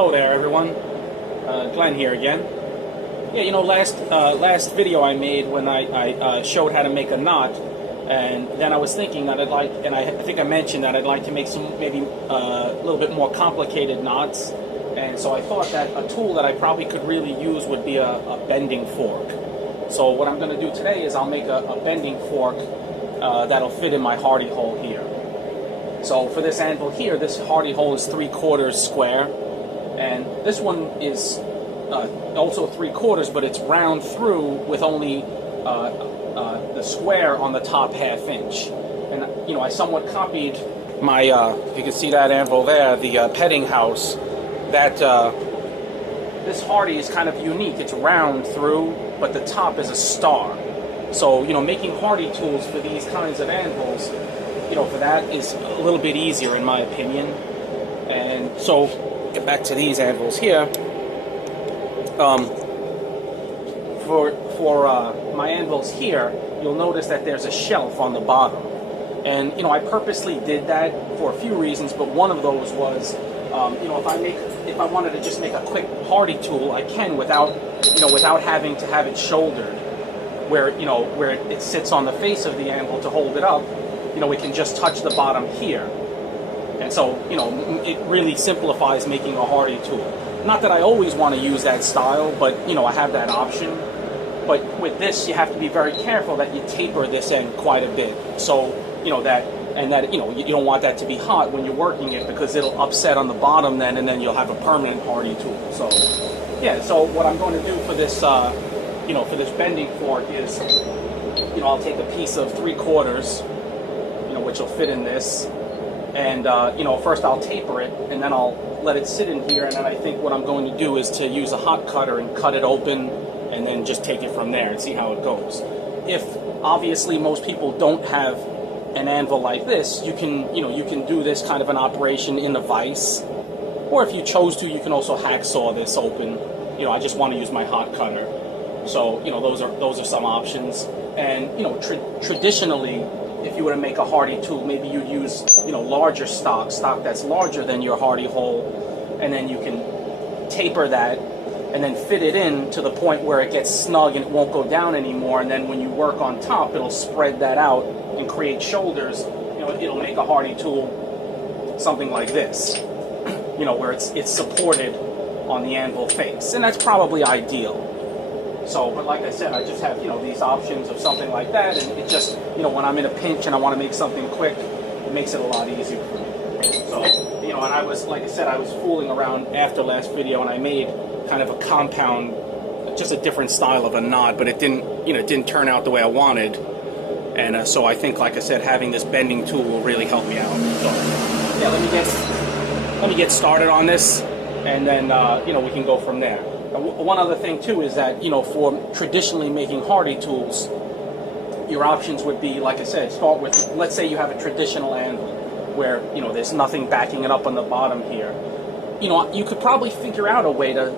Hello there, everyone. Glenn here again. Yeah, you know, last video I made when I showed how to make a knot, and then I was thinking that I think I mentioned that I'd like to make some maybe a little bit more complicated knots, and so I thought that a tool that I probably could really use would be a bending fork. So what I'm going to do today is I'll make a bending fork that'll fit in my hardy hole here. So for this anvil here, this hardy hole is 3/4 square, and this one is also 3/4, but it's round through with only the square on the top ½ inch. And you know, I somewhat copied my, you can see that anvil there, the petting house. That this hardy is kind of unique. It's round through, but the top is a star. So you know, making hardy tools for these kinds of anvils, you know, for that is a little bit easier in my opinion. And so, get back to these anvils here. For my anvils here, you'll notice that there's a shelf on the bottom. And you know, I purposely did that for a few reasons, but one of those was, you know, if I wanted to just make a quick hardy tool, I can without having to have it shouldered, where it sits on the face of the anvil to hold it up. You know, we can just touch the bottom here. And so, you know, it really simplifies making a hardy tool. Not that I always want to use that style, but, you know, I have that option. But with this, you have to be very careful that you taper this end quite a bit. So, you know, you don't want that to be hot when you're working it, because it'll upset on the bottom then, and then you'll have a permanent hardy tool. So, yeah, so what I'm going to do for this, you know, for this bending fork is, you know, I'll take a piece of 3/4, which will fit in this, and you know, first I'll taper it, and then I'll let it sit in here, and then I think what I'm going to do is to use a hot cutter and cut it open, and then just take it from there and see how it goes. If obviously most people don't have an anvil like this, you can do this kind of an operation in a vise, or if you chose to, you can also hacksaw this open. You know, I just want to use my hot cutter. So you know, those are some options. And you know, traditionally, if you were to make a hardy tool, maybe you'd use, you know, larger stock that's larger than your hardy hole, and then you can taper that and then fit it in to the point where it gets snug and it won't go down anymore, and then when you work on top, it'll spread that out and create shoulders. You know, it'll make a hardy tool something like this, you know, where it's supported on the anvil face, and that's probably ideal. So, but like I said, I just have, you know, these options of something like that, and it just, you know, when I'm in a pinch and I want to make something quick, it makes it a lot easier for me. So, you know, and I was, like I said, I was fooling around after last video, and I made kind of a compound, just a different style of a knot, but it didn't turn out the way I wanted. And so I think, like I said, having this bending tool will really help me out. So, yeah, let me get started on this, and then, you know, we can go from there. One other thing too is that, you know, for traditionally making hardy tools, your options would be, like I said, start with, let's say you have a traditional anvil where, you know, there's nothing backing it up on the bottom here. You know, you could probably figure out a way to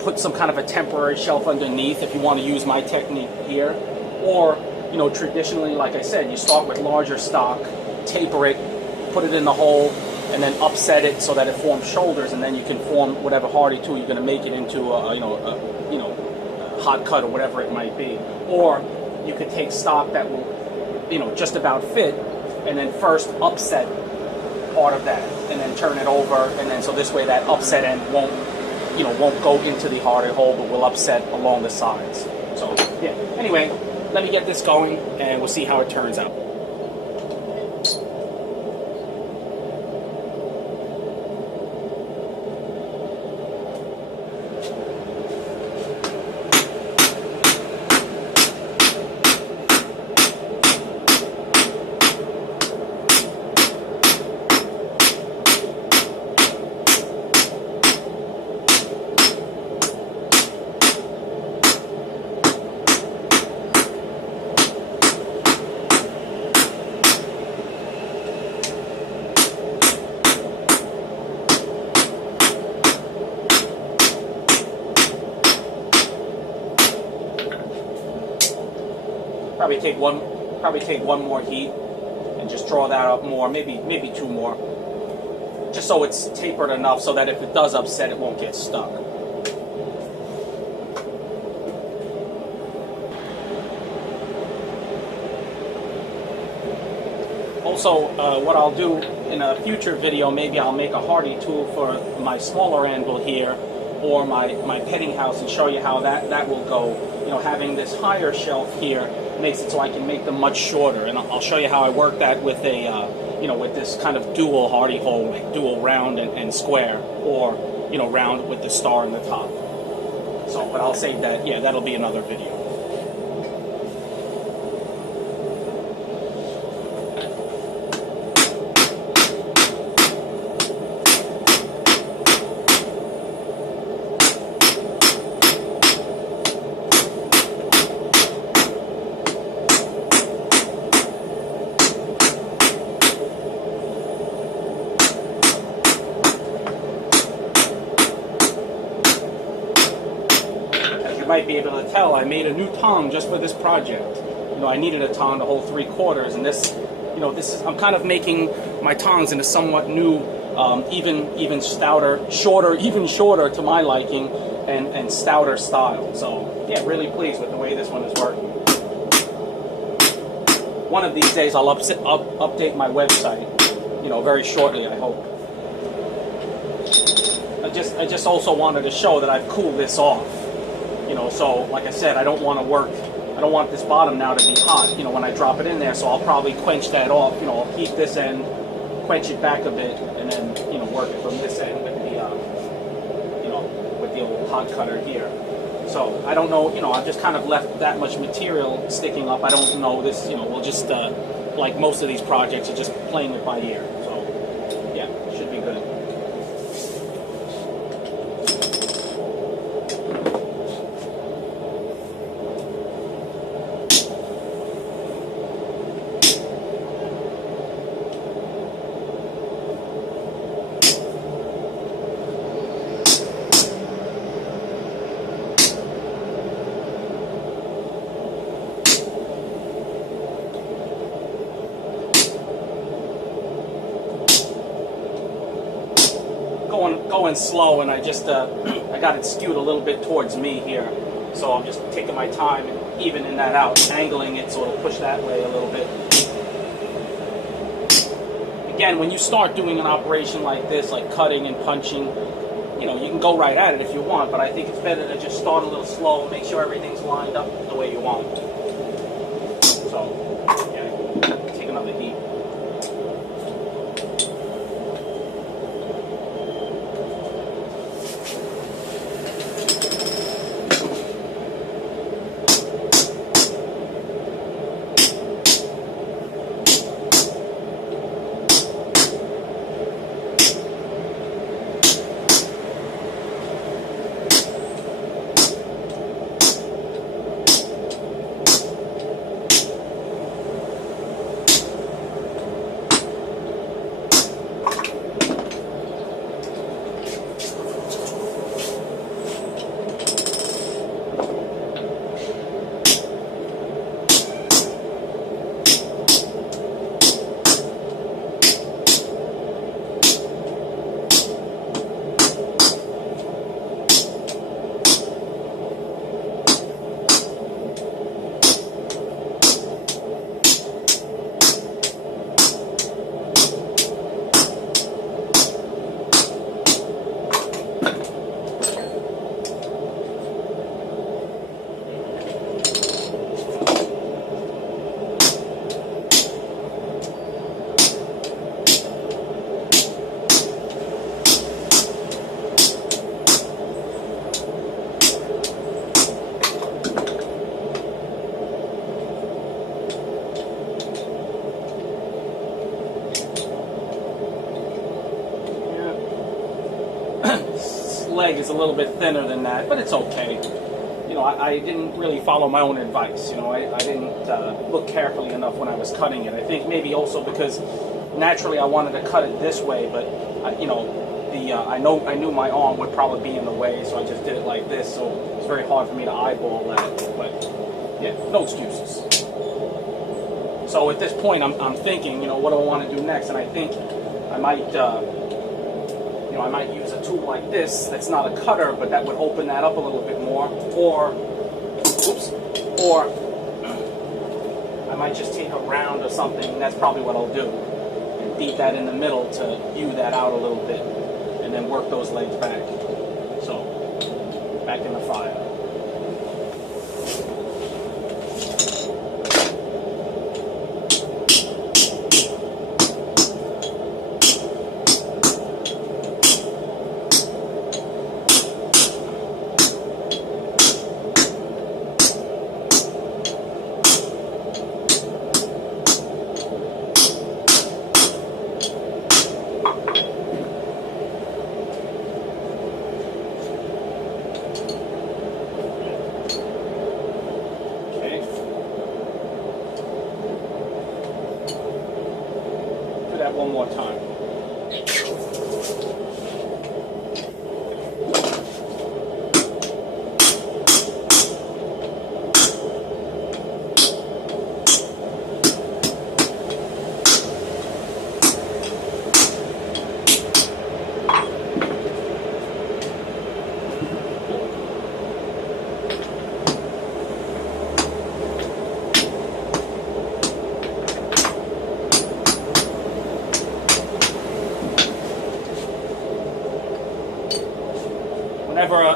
put some kind of a temporary shelf underneath if you want to use my technique here. Or, you know, traditionally, like I said, you start with larger stock, taper it, put it in the hole, and then upset it so that it forms shoulders, and then you can form whatever hardy tool you're going to make it into, a hot cut or whatever it might be. Or you could take stock that will, you know, just about fit, and then first upset part of that, and then turn it over, and then so this way that upset end won't go into the hardy hole, but will upset along the sides. So yeah. Anyway, let me get this going, and we'll see how it turns out. Probably take one more heat and just draw that up more, maybe two more. just so it's tapered enough so that if it does upset, it won't get stuck. Also, what I'll do in a future video, maybe I'll make a hardy tool for my smaller anvil here, or my petting house, and show you how that will go. You know, having this higher shelf here makes it so I can make them much shorter, and I'll show you how I work that with a, you know, with this kind of dual hardy hole, like dual round and square, or, you know, round with the star in the top. So, but I'll save that, yeah, that'll be another video. Might be able to tell I made a new tong just for this project. You know, I needed a tong to hold 3/4, and this, you know, this is, I'm kind of making my tongs in a somewhat new, even stouter, shorter, even shorter to my liking, and stouter style. So yeah, really pleased with the way this one is working. One of these days I'll update my website, you know, very shortly, I hope. I just also wanted to show that I've cooled this off. You know, so like I said, I don't want this bottom now to be hot, you know, when I drop it in there, so I'll probably quench that off. You know, I'll heat this end, quench it back a bit, and then, you know, work it from this end with the, you know, with the old hot cutter here. So I don't know, you know, I've just kind of left that much material sticking up. I don't know this, you know, we'll just, like most of these projects, are just playing it by ear. So yeah, should be good. Going slow, and I just I got it skewed a little bit towards me here, so I'm just taking my time and evening that out, angling it so it'll push that way a little bit. Again, when you start doing an operation like this, like cutting and punching, you know, you can go right at it if you want, but I think it's better to just start a little slow, make sure everything's lined up the way you want. So yeah, take another heat. Leg is a little bit thinner than that, but it's okay. You know, I didn't really follow my own advice. You know, I didn't look carefully enough when I was cutting it. I think maybe also because naturally I wanted to cut it this way, but you know, I knew my arm would probably be in the way, so I just did it like this. So it's very hard for me to eyeball that. But yeah, no excuses. So at this point, I'm thinking, you know, what do I want to do next? And I think I might know, I might use a tool like this that's not a cutter, but that would open that up a little bit more. Or, oops, or I might just take a round or something, and that's probably what I'll do. And beat that in the middle to hew that out a little bit, and then work those legs back. So, back in the fire. One more time.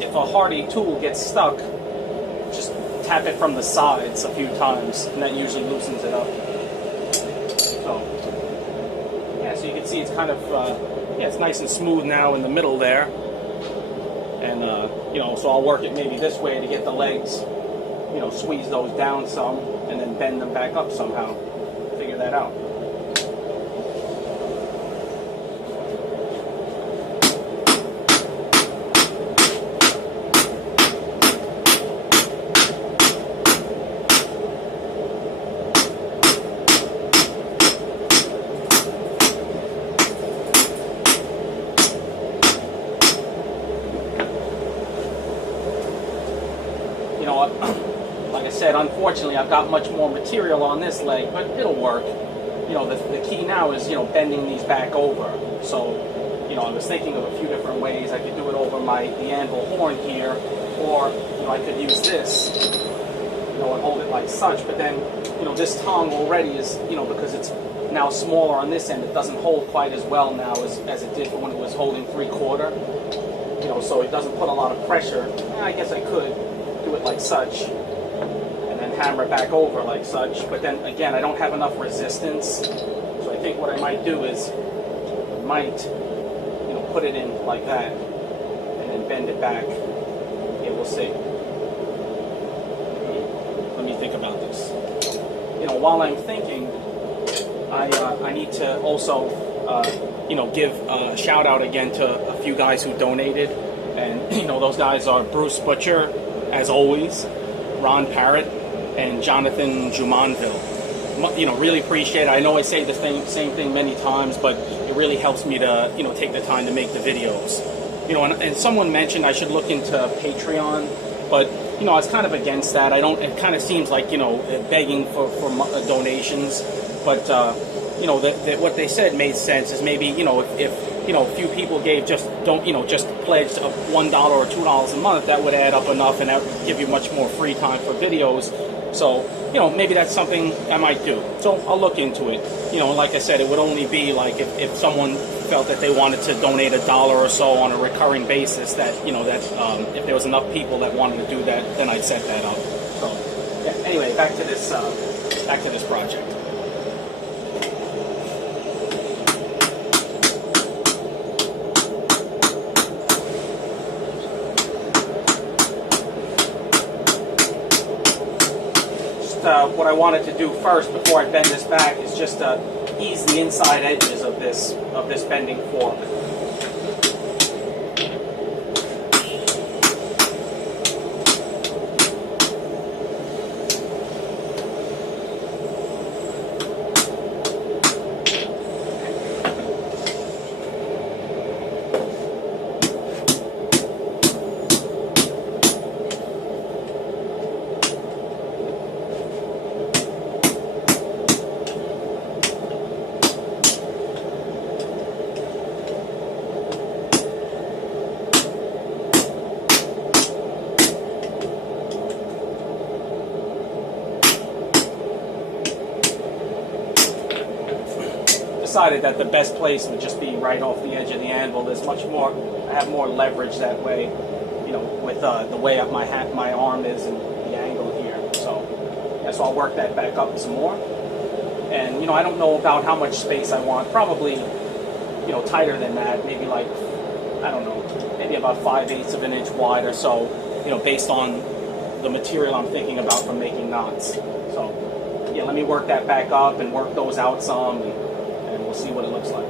If a hardy tool gets stuck, just tap it from the sides a few times, and that usually loosens it up. So, yeah, so you can see it's kind of, yeah, it's nice and smooth now in the middle there. And, you know, so I'll work it maybe this way to get the legs, you know, squeeze those down some, and then bend them back up somehow. Figure that out. You know, like I said, unfortunately, I've got much more material on this leg, but it'll work. You know, the key now is, you know, bending these back over. So, you know, I was thinking of a few different ways. I could do it over the Anvil horn here, or, you know, I could use this, you know, and hold it like such. But then, you know, this tong already is, you know, because it's now smaller on this end, it doesn't hold quite as well now as it did when it was holding 3/4. You know, so it doesn't put a lot of pressure. I guess I could do it like such, and then hammer it back over like such. But then again, I don't have enough resistance, so I think what I might do is I might, you know, put it in like that, and then bend it back. Yeah, we'll see. Let me think about this. You know, while I'm thinking, I need to also, you know, give a shout out again to a few guys who donated, and you know, those guys are Bruce Butcher, as always, Ron Parrott, and Jonathan Jumanville. You know, really appreciate it. I know I say the same thing many times, but it really helps me to, you know, take the time to make the videos. You know, and someone mentioned I should look into Patreon, but, you know, I was kind of against that. It kind of seems like, you know, begging for donations, but, you know, what they said made sense. Is maybe, you know, if you know, a few people gave just pledged $1 or $2 a month, that would add up enough, and that would give you much more free time for videos. So, you know, maybe that's something I might do. So I'll look into it. You know, like I said, it would only be like if someone felt that they wanted to donate $1 or so on a recurring basis, that, you know, that if there was enough people that wanted to do that, then I'd set that up. So, yeah, anyway, back to this project. What I wanted to do first before I bend this back is just ease the inside edges of this bending fork. decided that the best place would just be right off the edge of the anvil. There's much more, I have more leverage that way, you know, with the way up my arm is and the angle here. So, yeah, so I'll work that back up some more. And, you know, I don't know about how much space I want. Probably, you know, tighter than that. Maybe like, I don't know, maybe about 5/8 of an inch wide or so, you know, based on the material I'm thinking about for making knots. So, yeah, let me work that back up and work those out some, and we'll see what it looks like.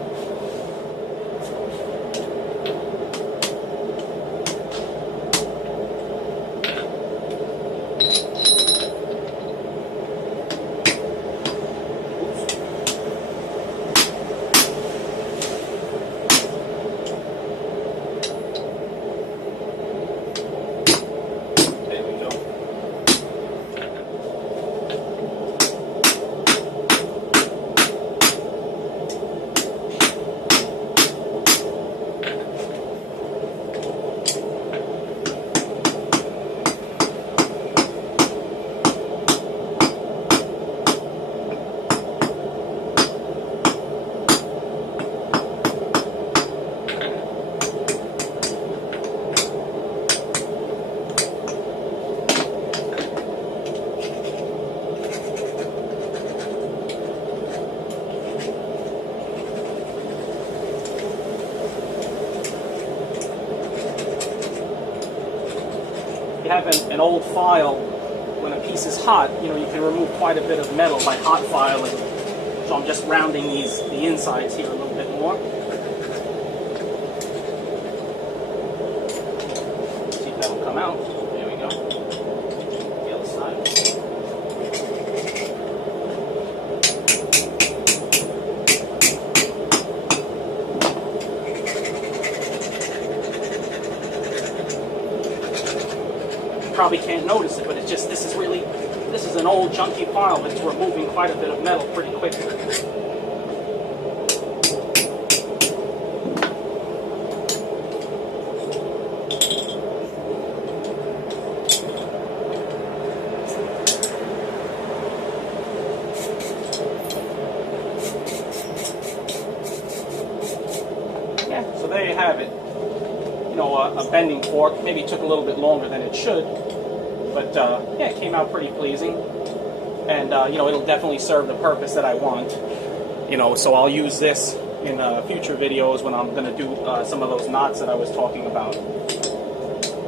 If you have an old file, when a piece is hot, you know, you can remove quite a bit of metal by hot filing. So I'm just rounding the insides here a little bit more. See if that'll come out. There we go. The other side. Probably can't notice it, but it's just, this is an old chunky file that's removing quite a bit of metal pretty quickly. Yeah, so there you have it. You know, a bending fork. Maybe it took a little bit longer than it should, but yeah, it came out pretty pleasing. And you know, it'll definitely serve the purpose that I want. You know, so I'll use this in future videos when I'm going to do some of those knots that I was talking about.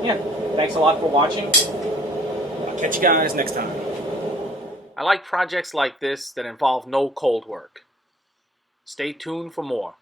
Yeah, thanks a lot for watching. I'll catch you guys next time. I like projects like this that involve no cold work. Stay tuned for more.